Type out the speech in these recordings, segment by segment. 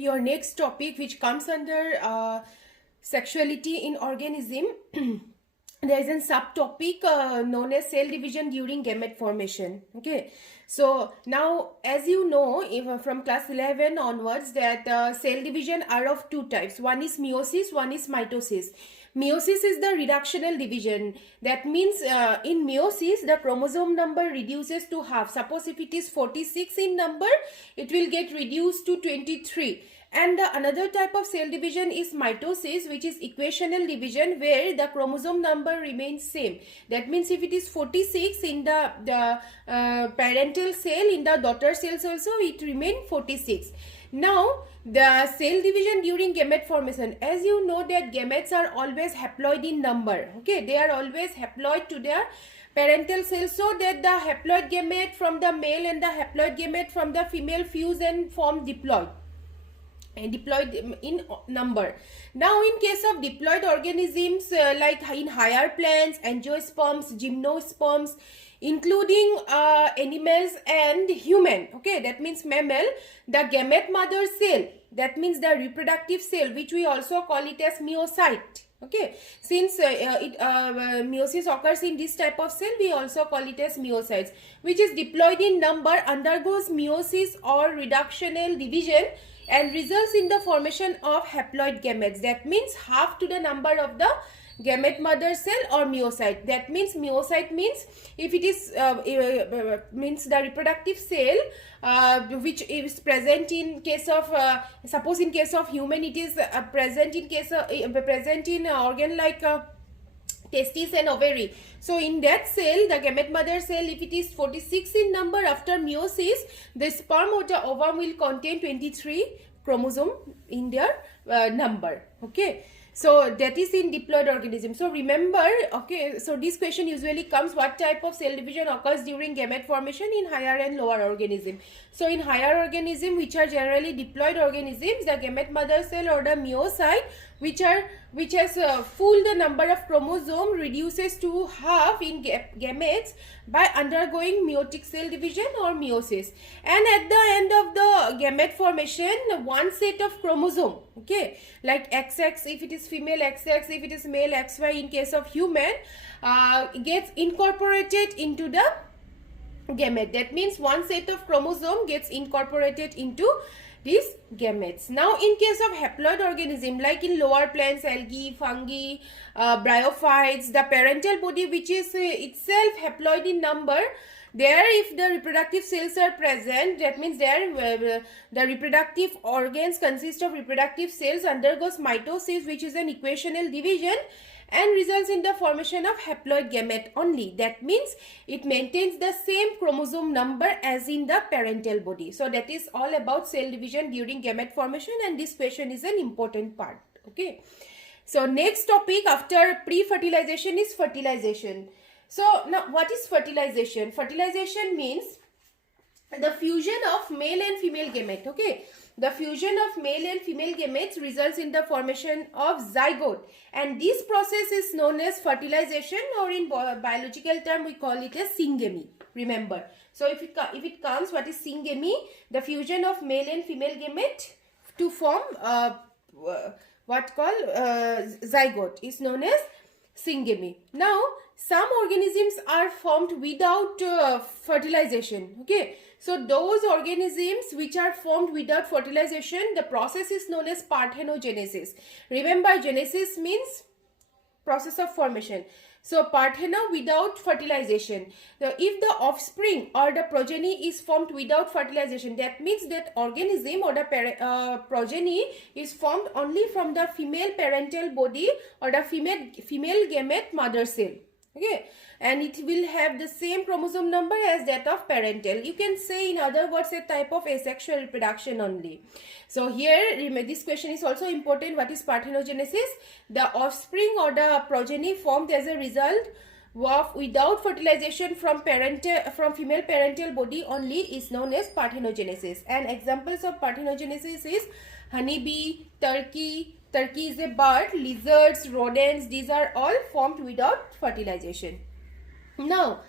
Your next topic, which comes under sexuality in organism, there is a subtopic known as cell division during gamete formation. Okay, so now as you know, if, from class 11 onwards, that cell division are of two types. One is meiosis, one is mitosis. Meiosis is the reductional division. That means in meiosis, the chromosome number reduces to half. Suppose if it is 46 in number, it will get reduced to 23. And the another type of cell division is mitosis, which is equational division, where the chromosome number remains same. That means if it is 46 in the parental cell, in the daughter cells also it remain 46. Now the cell division during gamete formation, as you know that gametes are always haploid in number. Okay, they are always haploid to their parental cell, so that the haploid gamete from the male and the haploid gamete from the female fuse and form diploid in number. Now in case of diploid organisms like in higher plants, angiosperms, gymnosperms, including animals and human, okay, that means mammal, the gamete mother cell, that means the reproductive cell, which we also call it as meiocyte. Okay, since meiosis occurs in this type of cell, we also call it as meiocytes, which is diploid in number, undergoes meiosis or reductional division and results in the formation of haploid gametes. That means half to the number of the gamete mother cell or meiocyte. That means meiocyte means if it is means the reproductive cell which is present in case of suppose in case of human it is present in case of present in organ like testes and ovary. So in that cell, the gamete mother cell, if it is 46 in number, after meiosis, the sperm or the ovum will contain 23 chromosome in their number. Okay, so that is in diploid organism. So remember, okay, so this question usually comes, what type of cell division occurs during gamete formation in higher and lower organism. So in higher organism, which are generally diploid organisms, the gamete mother cell or the meiocyte, which has full the number of chromosome, reduces to half in gametes by undergoing meiotic cell division or meiosis. And at the end of the gamete formation, one set of chromosome, okay, like XX if it is female, XX if it is male, XY in case of human, gets incorporated into the gamete. That means one set of chromosome gets incorporated into these gametes. Now in case of haploid organism, like in lower plants, algae, fungi, bryophytes, the parental body, which is itself haploid in number, there if the reproductive cells are present, that means there the reproductive organs consist of reproductive cells, undergoes mitosis, which is an equational division, and results in the formation of haploid gamete only. That means it maintains the same chromosome number as in the parental body. So that is all about cell division during gamete formation, and this question is an important part. Okay, so next topic after pre-fertilization is fertilization. So now what is fertilization? Fertilization means the fusion of male and female gamete. Okay, the fusion of male and female gametes results in the formation of zygote, and this process is known as fertilization, or in biological term we call it as syngamy. Remember, so if it comes, what is syngamy? The fusion of male and female gamete to form what called zygote is known as syngamy. Now some organisms are formed without fertilization. Okay, so those organisms which are formed without fertilization, the process is known as parthenogenesis. Remember, genesis means process of formation. So partheno, without fertilization. So if the offspring or the progeny is formed without fertilization, that means that organism or the progeny is formed only from the female parental body or the female gamete mother cell. Okay, and it will have the same chromosome number as that of parental. You can say in other words a type of asexual reproduction only. So here this question is also important. What is parthenogenesis? The offspring or the progeny formed as a result of without fertilization from female parental body only is known as parthenogenesis. And examples of parthenogenesis is honeybee, turkey. Turkey is a bird, lizards, rodents, these are all formed without fertilization. Now,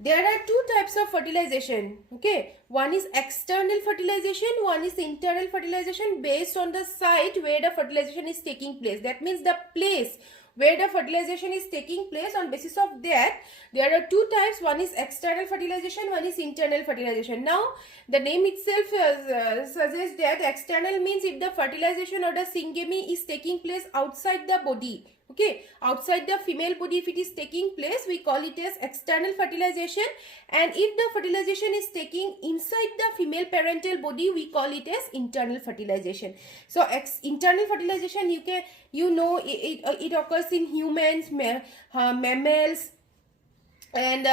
There are two types of fertilization. Okay, one is external fertilization, one is internal fertilization based on the site where the fertilization is taking place. That means the place where the fertilization is taking place. On basis of that, there are two types. One is external fertilization, one is internal fertilization. Now the name itself suggests that external means if the fertilization or the syngamy is taking place outside the body, okay, outside the female body, if it is taking place, we call it as external fertilization. And if the fertilization is taking inside the female parental body, we call it as internal fertilization. So internal fertilization, it occurs in humans, mammals, and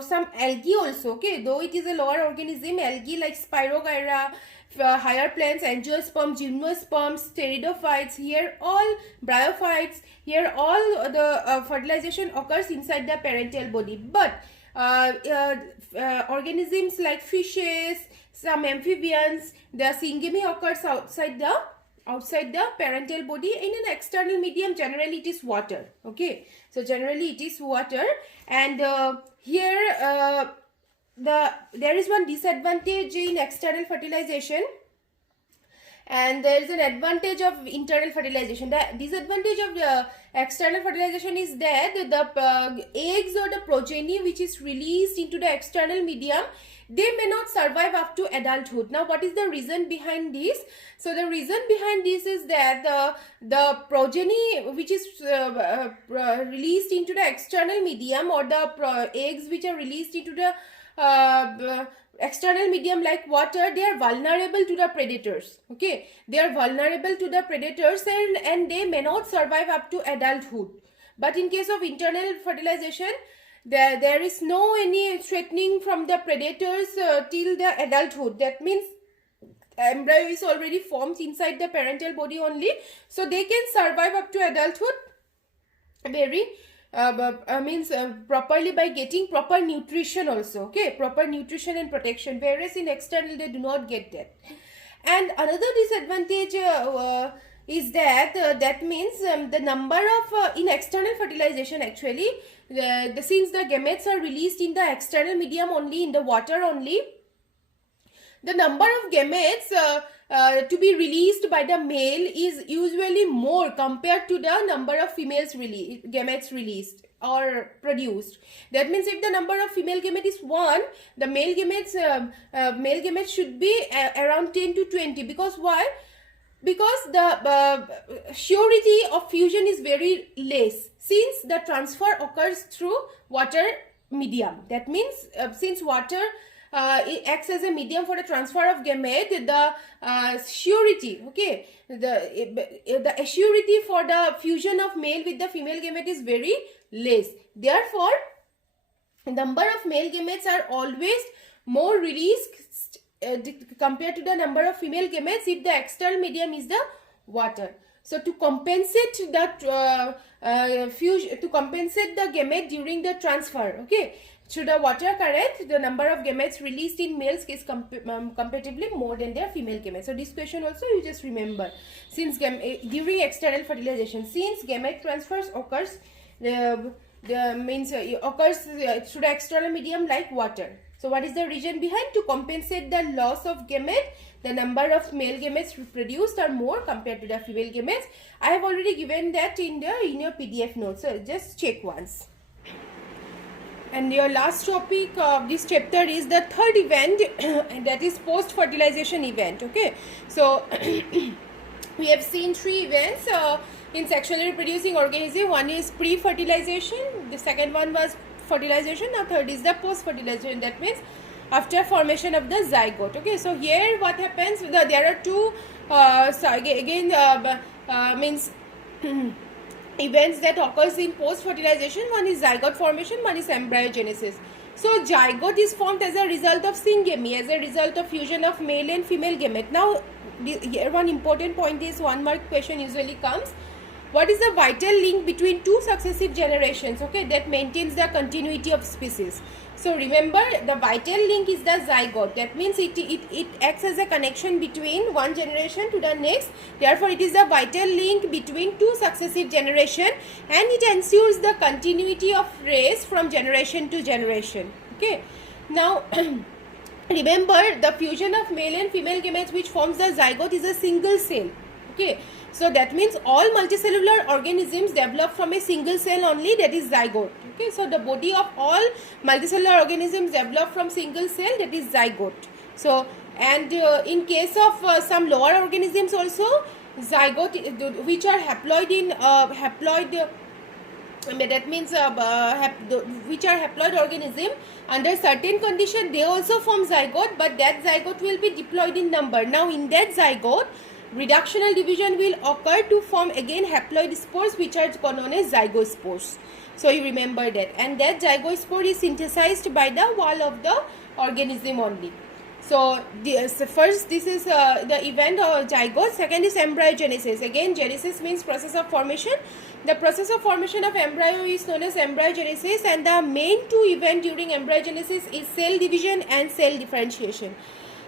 some algae also. Okay, though it is a lower organism, algae like Spirogyra, higher plants, angiosperms, gymnosperms, pteridophytes, here all bryophytes, here all the fertilization occurs inside the parental body. But organisms like fishes, some amphibians, the syngamy occurs outside the parental body in an external medium. Generally it is water. Okay, so generally it is water. And here there is one disadvantage in external fertilization, and there is an advantage of internal fertilization. The disadvantage of the external fertilization is that the eggs or the progeny which is released into the external medium, they may not survive up to adulthood. Now what is the reason behind this? So the reason behind this is that the progeny which is released into the external medium, or the eggs which are released into the external medium like water, they are vulnerable to the predators. Okay, they are vulnerable to the predators, and they may not survive up to adulthood. But in case of internal fertilization, there is no any threatening from the predators till the adulthood. That means embryo is already formed inside the parental body only, so they can survive up to adulthood very properly by getting proper nutrition also. Okay, proper nutrition and protection, whereas in external they do not get that. And another disadvantage is that that means the number of in external fertilization, actually since the gametes are released in the external medium only, in the water only, the number of gametes to be released by the male is usually more compared to the number of gametes released or produced. That means if the number of female gamete is 1, the male gametes should be around 10 to 20. Because why? Because the surety of fusion is very less, since the transfer occurs through water medium. That means since water it acts as a medium for the transfer of gamete, the surety, okay, the surety for the fusion of male with the female gamete is very less. Therefore, number of male gametes are always more released compared to the number of female gametes if the external medium is the water. So to compensate that fusion, to compensate the gamete during the transfer, okay, through the water current, the number of gametes released in males is comparatively more than their female gametes. So this question also you just remember, since during external fertilization, since gamete transfers occurs occurs through the external medium like water. So what is the reason behind? To compensate the loss of gamete, the number of male gametes produced are more compared to the female gametes. I have already given that in your PDF notes, so just check once. And your last topic of this chapter is the third event, and that is post-fertilization event. Okay, so we have seen 3 events in sexually reproducing organism. One is pre-fertilization, the second one was fertilization, the third is the post-fertilization. That means after formation of the zygote. Okay, so here what happens? There are 2 events that occurs in post-fertilization. One is zygote formation, one is embryogenesis. So zygote is formed as a result of syngamy, as a result of fusion of male and female gamete. Now here one important point is, one mark question usually comes, what is the vital link between two successive generations, okay, that maintains the continuity of species? So remember, the vital link is the zygote. That means it acts as a connection between one generation to the next. Therefore, it is the vital link between two successive generations, and it ensures the continuity of race from generation to generation. Okay. Now, remember, the fusion of male and female gametes which forms the zygote is a single cell. Okay. So that means all multicellular organisms develop from a single cell only, that is zygote. Okay, so the body of all multicellular organisms develop from single cell, that is zygote. So, and in case of some lower organisms also, zygote which are haploid in that means which are haploid organism, under certain condition they also form zygote, but that zygote will be diploid in number. Now in that zygote, reductional division will occur to form again haploid spores which are known as zygospores. So you remember that, and that zygospore is synthesized by the wall of the organism only. So first this is the event of zygote. Second is embryogenesis. Again, genesis means process of formation. The process of formation of embryo is known as embryogenesis, and the main two events during embryogenesis is cell division and cell differentiation.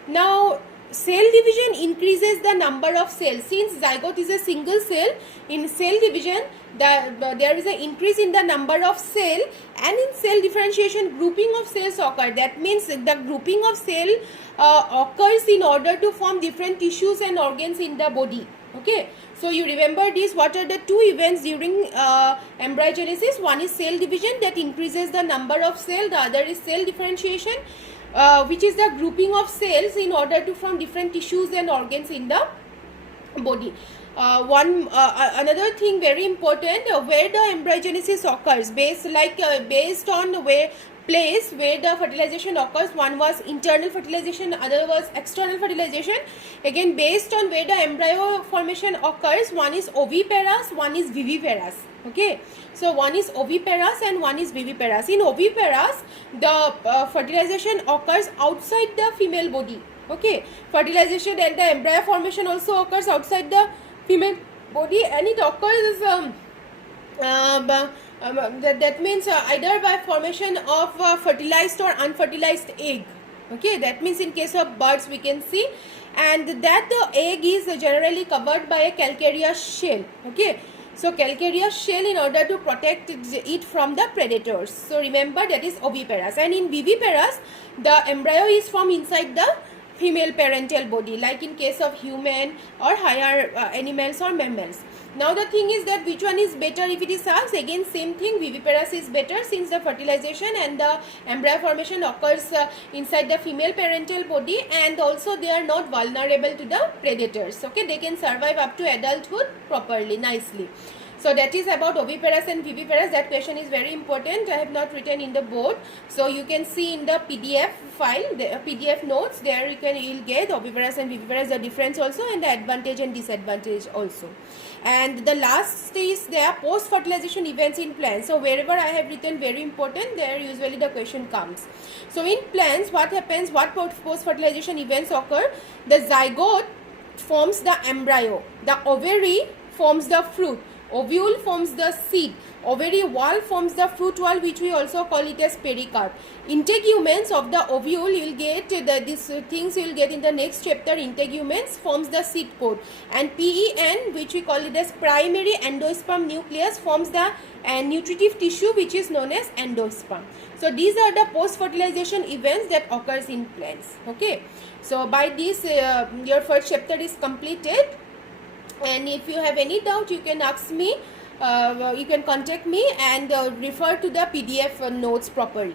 Now, cell division increases the number of cells. Since zygote is a single cell, in cell division there is an increase in the number of cell, and in cell differentiation grouping of cells occur. That means the grouping of cell occurs in order to form different tissues and organs in the body. Okay, so you remember this. What are the two events during embryogenesis? One is cell division, that increases the number of cells. The other is cell differentiation, which is the grouping of cells in order to form different tissues and organs in the body. Another thing very important, where the embryogenesis occurs, based on where place where the fertilization occurs. One was internal fertilization, other was external fertilization. Again, based on where the embryo formation occurs, one is oviparous, one is viviparous. Okay, so one is oviparous and one is viviparous. In oviparous, the fertilization occurs outside the female body. Okay, fertilization and the embryo formation also occurs outside the female body, and it occurs that means either by formation of fertilized or unfertilized egg. Okay, that means in case of birds we can see, and that the egg is generally covered by a calcareous shell. Okay, so calcareous shell in order to protect it from the predators. So remember, that is oviparous. And in viviparous, the embryo is from inside the female parental body, like in case of human or higher animals or mammals. Now the thing is that which one is better if it is asked? Again, same thing, viviparous is better, since the fertilization and the embryo formation occurs inside the female parental body, and also they are not vulnerable to the predators. Okay, they can survive up to adulthood properly, nicely. So that is about oviparous and viviparous. That question is very important. I have not written in the board, so you can see in the PDF file, the PDF notes. There you'll get oviparous and viviparous, the difference also, and the advantage and disadvantage also. And the last is there post fertilization events in plants. So wherever I have written very important, there usually the question comes. So in plants, what happens? What post fertilization events occur? The zygote forms the embryo. The ovary forms the fruit. Ovule forms the seed. Ovary wall forms the fruit wall, which we also call it as pericarp. Integuments of the ovule, you will get these things you will get in the next chapter. Integuments forms the seed coat, and PEN, which we call it as primary endosperm nucleus, forms the nutritive tissue which is known as endosperm. So these are the post fertilization events that occurs in plants. Okay, so by this your first chapter is completed. And if you have any doubt, you can ask me, you can contact me and refer to the PDF notes properly.